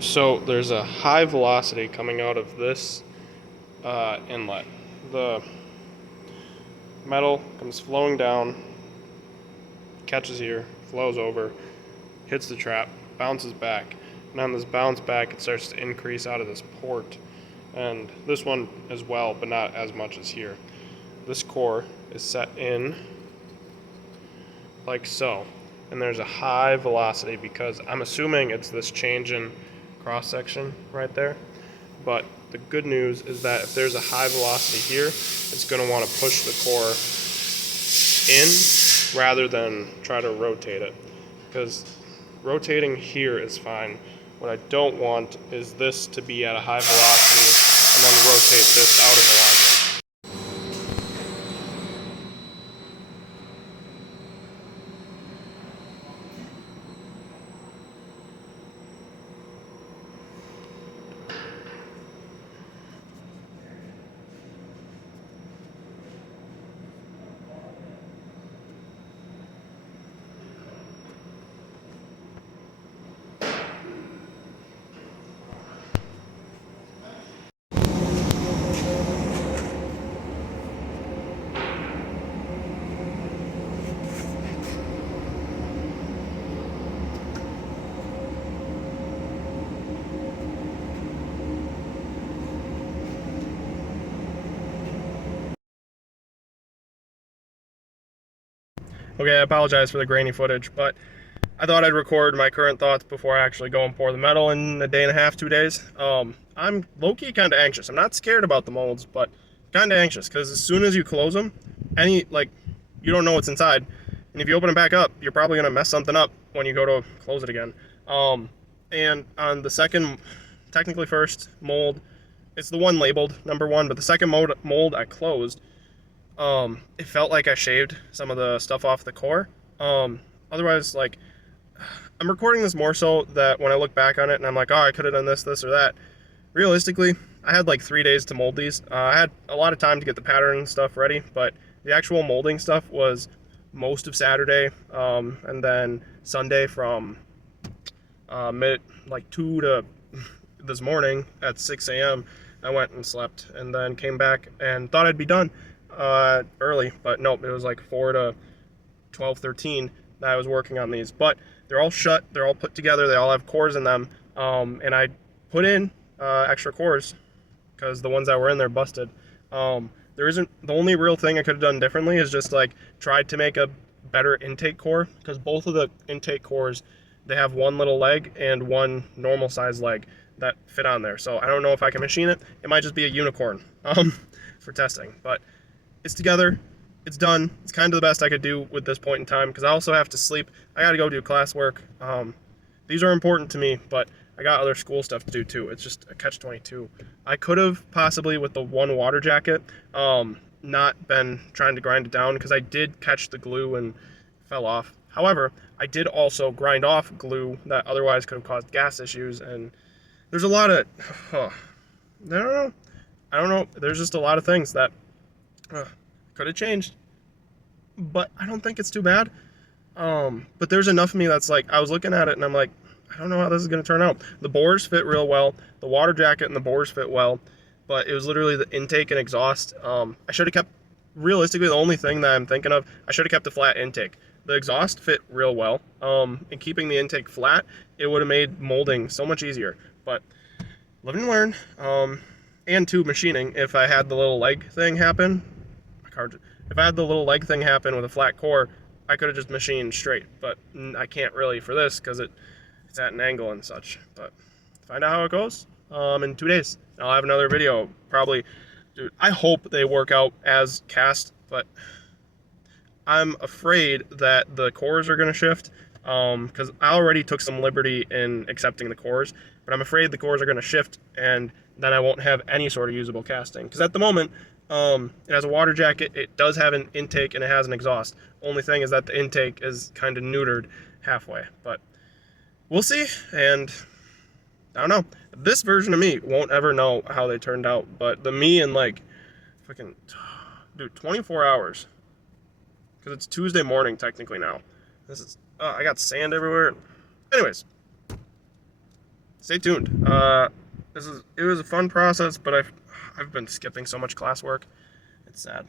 So there's a high velocity coming out of this inlet. The metal comes flowing down, catches here, flows over, hits the trap, bounces back, and on this bounce back it starts to increase out of this port, and this one as well, but not as much as here. This core is set in like so, and there's a high velocity because I'm assuming it's this change in cross section right there. But the good news is that if there's a high velocity here, it's going to want to push the core in rather than try to rotate it, because rotating here is fine. What I don't want is this to be at a high velocity and then rotate this out of alignment. Okay, I apologize for the grainy footage, but I thought I'd record my current thoughts before I actually go and pour the metal in a day and a half, 2 days. I'm low-key kind of anxious. I'm not scared about the molds, but kind of anxious, because as soon as you close them, you don't know what's inside. And if you open it back up, you're probably going to mess something up when you go to close it again. And on the second, technically first mold, it's the one labeled number 1, but the second mold I closed, it felt like I shaved some of the stuff off the core. Otherwise, like, I'm recording this more so that when I look back on it and I'm like, oh, I could have done this, or that. Realistically, I had like 3 days to mold these. I had a lot of time to get the pattern and stuff ready, but the actual molding stuff was most of Saturday, and then Sunday from 2 to this morning at 6 a.m. I went and slept, and then came back and thought I'd be done early, but nope, it was like 4 to 12:13 that I was working on these. But they're all shut, they're all put together, they all have cores in them, and I put in extra cores because the ones that were in there busted. There isn't, the only real thing I could have done differently is just like tried to make a better intake core, because both of the intake cores, they have one little leg and one normal size leg that fit on there. So I don't know if I can machine it. It might just be a unicorn for testing, but it's together, it's done. It's kind of the best I could do with this point in time, because I also have to sleep. I got to go do classwork. These are important to me, but I got other school stuff to do too. It's just a catch-22. I could have possibly, with the one water jacket, not been trying to grind it down, because I did catch the glue and fell off. However, I did also grind off glue that otherwise could have caused gas issues, and there's a lot of, I don't know. There's just a lot of things that could have changed, but I don't think it's too bad. But there's enough of me that's like, I was looking at it and I'm like, I don't know how this is going to turn out. The bores fit real well. The water jacket and the bores fit well, but it was literally the intake and exhaust. I should have kept, realistically, the only thing that I'm thinking of, I should have kept the flat intake. The exhaust fit real well. And keeping the intake flat, it would have made molding so much easier. But live and learn. And two, machining. If I had the little leg thing happen, if I had the little leg thing happen with a flat core, I could have just machined straight. But I can't really for this because it's at an angle and such. But find out how it goes in 2 days. I'll have another video probably. Dude, I hope they work out as cast, but I'm afraid that the cores are going to shift, because I already took some liberty in accepting the cores, but I'm afraid the cores are going to shift and then I won't have any sort of usable casting. Because at the moment, it has a water jacket, it does have an intake, and it has an exhaust. Only thing is that the intake is kind of neutered halfway. But we'll see, and I don't know. This version of me won't ever know how they turned out, but the me in like fucking, dude, 24 hours. Because it's Tuesday morning technically now. This is, I got sand everywhere. Anyways, stay tuned. It was a fun process, but I've been skipping so much classwork. It's sad.